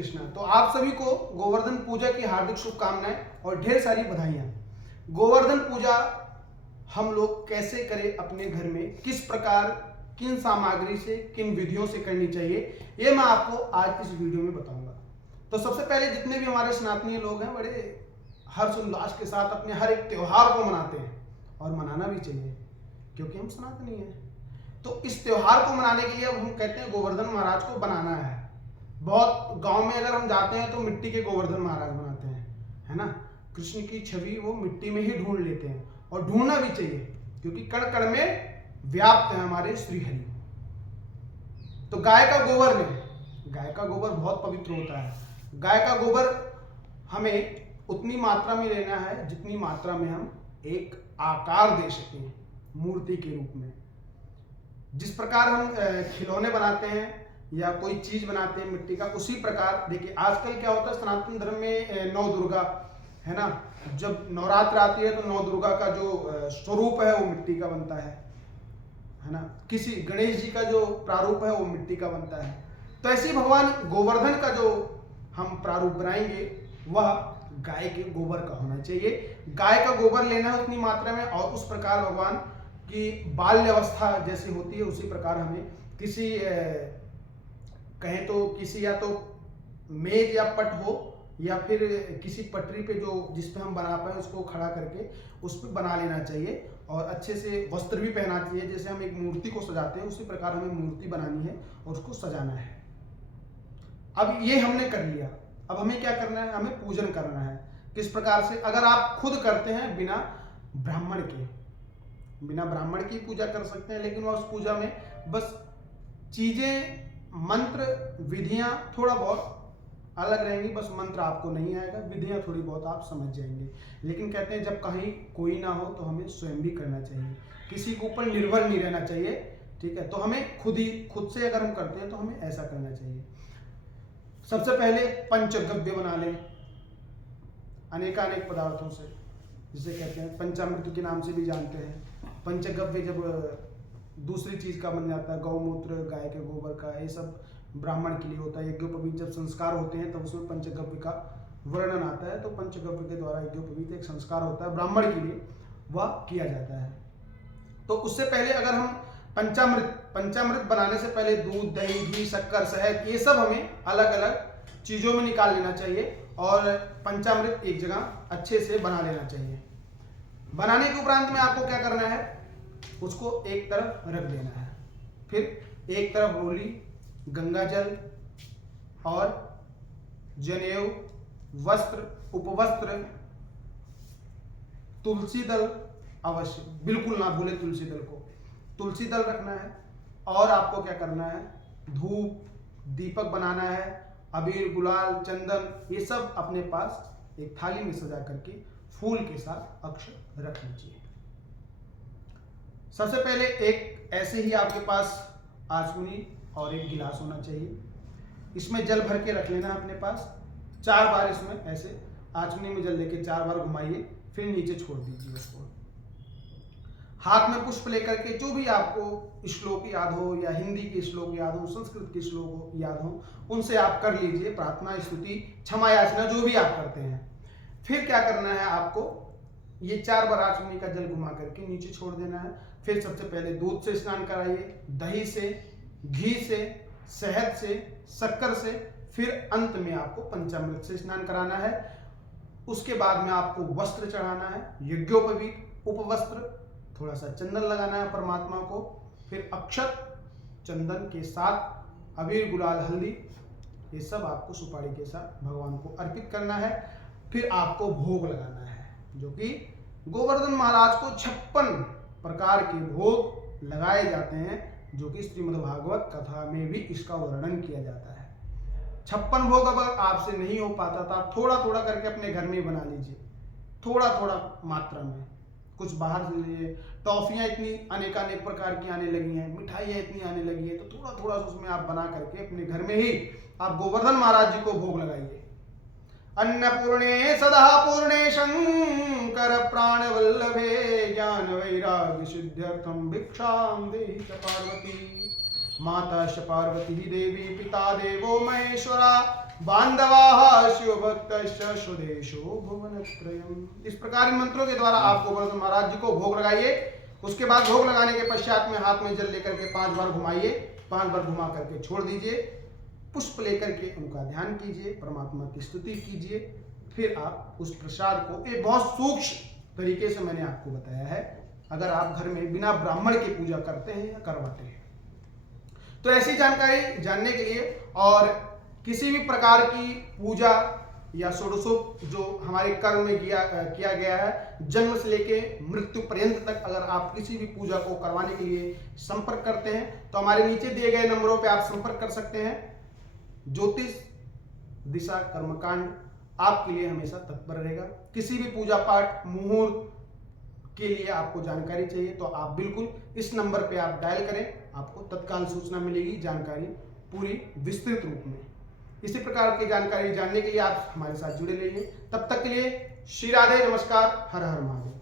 कृष्णा। तो आप सभी को गोवर्धन पूजा की हार्दिक शुभकामनाएं और ढेर सारी बधाइयां। गोवर्धन पूजा हम लोग कैसे करें अपने घर में, किस प्रकार, किन सामग्री से, किन विधियों से करनी चाहिए, ये मैं आपको आज इस वीडियो में बताऊंगा। तो सबसे पहले जितने भी हमारे सनातनीय लोग हैं बड़े हर्ष उल्लास के साथ अपने हर एक त्योहार को मनाते हैं, और मनाना भी चाहिए क्योंकि हम सनातनी हैं। तो इस त्योहार को मनाने के लिए अब हम कहते हैं गोवर्धन महाराज को बनाना है। बहुत गांव में अगर हम जाते हैं तो मिट्टी के गोवर्धन महाराज बनाते हैं, है ना। कृष्ण की छवि वो मिट्टी में ही ढूंढ लेते हैं, और ढूंढना भी चाहिए क्योंकि कण कण में व्याप्त है हमारे श्री हरि। तो गाय का गोबर बहुत पवित्र होता है। गाय का गोबर हमें उतनी मात्रा में लेना है जितनी मात्रा में हम एक आकार दे सकें मूर्ति के रूप में। जिस प्रकार हम खिलौने बनाते हैं या कोई चीज बनाते हैं मिट्टी का, उसी प्रकार देखिए आजकल क्या होता है सनातन धर्म में नौ दुर्गा, है ना। जब नवरात्र आती है तो नौ दुर्गा का जो स्वरूप है वो मिट्टी का बनता है ना। किसी गणेश जी का जो प्रारूप है वो मिट्टी का बनता है। तो ऐसे भगवान गोवर्धन का जो हम प्रारूप बनाएंगे वह गाय के गोबर का होना चाहिए। गाय का गोबर लेना है उतनी मात्रा में, और उस प्रकार भगवान की बाल्य अवस्था जैसी होती है उसी प्रकार हमें किसी कहें तो किसी या तो मेज या पट हो या फिर किसी पटरी पे जो जिस पे हम बना पाए उसको खड़ा करके उस पर बना लेना चाहिए, और अच्छे से वस्त्र भी पहना चाहिए। जैसे हम एक मूर्ति को सजाते हैं उसी प्रकार हमें मूर्ति बनानी है और उसको सजाना है। अब ये हमने कर लिया, अब हमें क्या करना है, हमें पूजन करना है। किस प्रकार से, अगर आप खुद करते हैं बिना ब्राह्मण की पूजा कर सकते हैं, लेकिन वह उस पूजा में बस चीजें, मंत्र, विधियां थोड़ा बहुत अलग रहेंगी। बस मंत्र आपको नहीं आएगा, विधियां थोड़ी बहुत आप समझ जाएंगे। लेकिन कहते हैं जब कहीं कोई ना हो तो हमें स्वयं भी करना चाहिए, किसी के ऊपर निर्भर नहीं रहना चाहिए, ठीक है। तो हमें खुद से अगर हम करते हैं तो हमें ऐसा करना चाहिए। सबसे पहले पंचगव्य बना लें अनेकानेक पदार्थों से, जिसे कहते हैं पंचामृत के नाम से भी जानते हैं। पंचगव्य जब दूसरी चीज का बन जाता है, गौमूत्र, गाय के गोबर का, ये सब ब्राह्मण के लिए होता है। यज्ञोपवीत जब संस्कार होते हैं तब उसमें पंचगव्य का वर्णन आता है। तो पंचगव्य के द्वारा यज्ञोपवीत एक संस्कार होता है ब्राह्मण के लिए, वह किया जाता है। तो उससे पहले अगर हम पंचामृत बनाने से पहले दूध, दही, घी, शक्कर, शहद, ये सब हमें अलग अलग चीजों में निकाल लेना चाहिए, और पंचामृत एक जगह अच्छे से बना लेना चाहिए। बनाने के उपरांत में आपको क्या करना है, उसको एक तरफ रख देना है। फिर एक तरफ रोली, गंगा जल और जनेऊ, वस्त्र, उपवस्त्र, तुलसी दल, अवश्य बिल्कुल ना भूले तुलसी दल को, तुलसी दल रखना है। और आपको क्या करना है, धूप, दीपक बनाना है, अबीर, गुलाल, चंदन, ये सब अपने पास एक थाली में सजा करके फूल के साथ अक्षत रख लीजिए। सबसे पहले एक ऐसे ही आपके पास आचमनी और एक गिलास होना चाहिए, इसमें जल भर के रख लेना अपने पास। 4 बार इसमें ऐसे आचमनी में जल लेके 4 बार घुमाइए, फिर नीचे छोड़ दीजिए उसको। हाथ में पुष्प लेकर के जो भी आपको श्लोक याद हो, या हिंदी के श्लोक याद हो, संस्कृत के श्लोक याद हो, उनसे आप कर लीजिए प्रार्थना, स्तुति, क्षमा याचना, जो भी आप करते हैं। फिर क्या करना है आपको, ये 4 बार आचमनी का जल घुमा करके नीचे छोड़ देना है। फिर सबसे पहले दूध से स्नान कराइए, दही से, घी से, शहद से, शक्कर से, फिर अंत में आपको पंचामृत से स्नान कराना है। उसके बाद में आपको वस्त्र चढ़ाना है, यज्ञोपवीत, उपवस्त्र, थोड़ा सा चंदन लगाना है परमात्मा को, फिर अक्षत, चंदन के साथ अबीर, गुलाल, हल्दी, ये सब आपको सुपारी के साथ भगवान को अर्पित करना है। फिर आपको भोग लगाना है, जो कि गोवर्धन महाराज को 56 प्रकार के भोग लगाए जाते हैं, जो कि श्रीमद्भागवत कथा में भी इसका वर्णन किया जाता है। 56 भोग अगर आपसे नहीं हो पाता तो आप थोड़ा थोड़ा करके अपने घर में बना लीजिए, थोड़ा थोड़ा मात्रा में। कुछ बाहर से लीजिए, टॉफियाँ इतनी अनेकानेक प्रकार की आने लगी हैं, मिठाइयाँ इतनी आने लगी है, तो थोड़ा थोड़ा उसमें आप बना करके अपने घर में ही आप गोवर्धन महाराज जी को भोग लगाइए। अन्नपूर्णे सदा पूर्णे शंकर प्राण वल्लभे ज्ञान वैराग्य सिद्ध्यर्थम भिक्षाम देहि च पार्वती। माता च पार्वती देवी पिता देवो महेश्वरा बांधवाः शिवभक्तश्च स्वदेशो भुवनत्रयम्। इस प्रकार इन मंत्रों के द्वारा आप गोवर्धन महाराज जी को भोग लगाइए। उसके बाद भोग लगाने के पश्चात में हाथ में जल लेकर के 5 बार घुमाइए, 5 बार घुमा करके छोड़ दीजिए। पुष्प लेकर के उनका ध्यान कीजिए, परमात्मा की स्तुति कीजिए। फिर आप उस प्रसाद को एक बहुत सूक्ष्म तरीके से मैंने आपको बताया है, अगर आप घर में बिना ब्राह्मण की पूजा करते हैं या करवाते हैं तो ऐसी जानकारी जानने के लिए और किसी भी प्रकार की पूजा या षोडशोप जो हमारे कर्म में किया गया है, जन्म से लेके मृत्यु पर्यंत तक, अगर आप किसी भी पूजा को करवाने के लिए संपर्क करते हैं तो हमारे नीचे दिए गए नंबरों पे आप संपर्क कर सकते हैं। ज्योतिष दिशा कर्मकांड आपके लिए हमेशा तत्पर रहेगा। किसी भी पूजा पाठ मुहूर्त के लिए आपको जानकारी चाहिए तो आप बिल्कुल इस नंबर पे आप डायल करें, आपको तत्काल सूचना मिलेगी, जानकारी पूरी विस्तृत रूप में। इसी प्रकार की जानकारी जानने के लिए आप हमारे साथ जुड़े रहिए। तब तक के लिए श्री राधे, नमस्कार, हर हर महादेव।